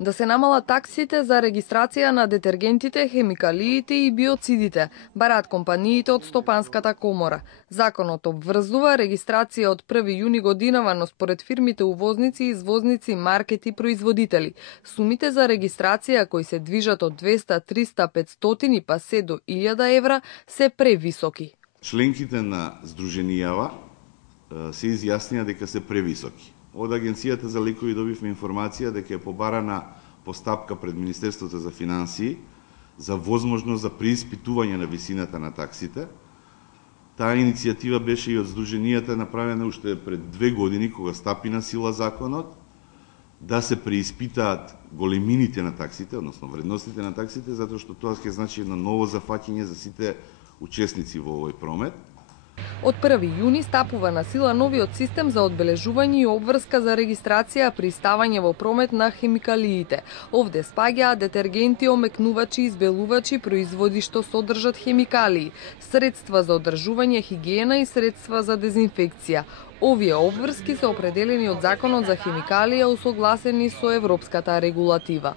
Да се намалат таксите за регистрација на детергентите, хемикалиите и биоцидите, бараат компаниите од Стопанската комора. Законот обврзува регистрација од 1 јуни годинава, но според фирмите увозници, извозници, маркети и производители, сумите за регистрација кои се движат од 200, 300, 500 и па се до 1000 евра се превисоки. Членките на Сдруженијава се изјаснија дека се превисоки. Од Агенцијата за лекови добивме информација дека е побарана постапка пред Министерството за финансии за возможност за преиспитување на висината на таксите. Таа иницијатива беше и од Сдруженијата направена уште пред 2 години кога стапи на сила законот, да се преиспитаат големините на таксите, односно вредностите на таксите, затоа што тоа ќе значи едно ново зафаќање за сите учесници во овој промет. Од 1 јуни стапува на сила новиот систем за одбележување и обврска за регистрација при ставање во промет на хемикалиите. Овде спаѓаат детергенти, омекнувачи, избелувачи, производи што содржат хемикалии, средства за одржување хигиена и средства за дезинфекција. Овие обврски се определени од Законот за хемикалија, усогласени со европската регулатива.